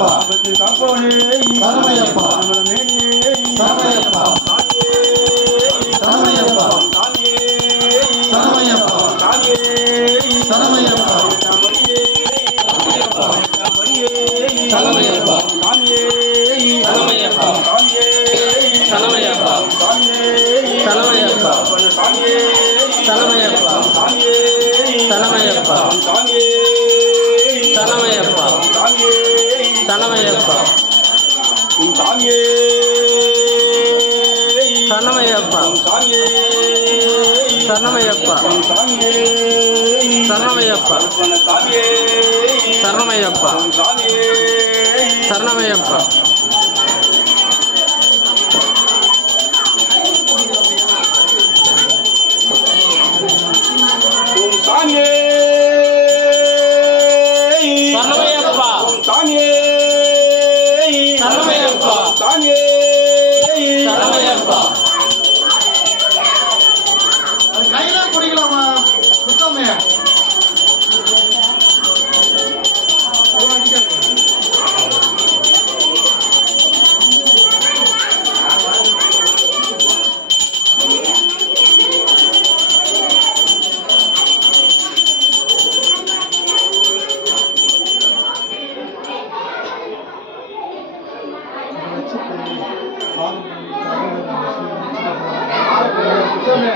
சரணமையப்பா காப்பவனே சரணமையப்பா சரணமையப்பா சரணமையப்பா சரணமையப்பா சரணமையப்பா சரணமையப்பா சரணமையப்பா சரணமையப்பா சரணமையப்பா சரணமையப்பா சரணமையப்பா சரணமையப்பா சரணமையப்பா சரணமையப்பா சரணமையப்பா சரணமையப்பா சரணமையப்பா சரணமையப்பா சாமியே சரணமையப்பா சாமியே சரணமையப்பா சாமியே சரணமையப்பா கையில குடிக்கலாமா சுத்தமே சுத்தமே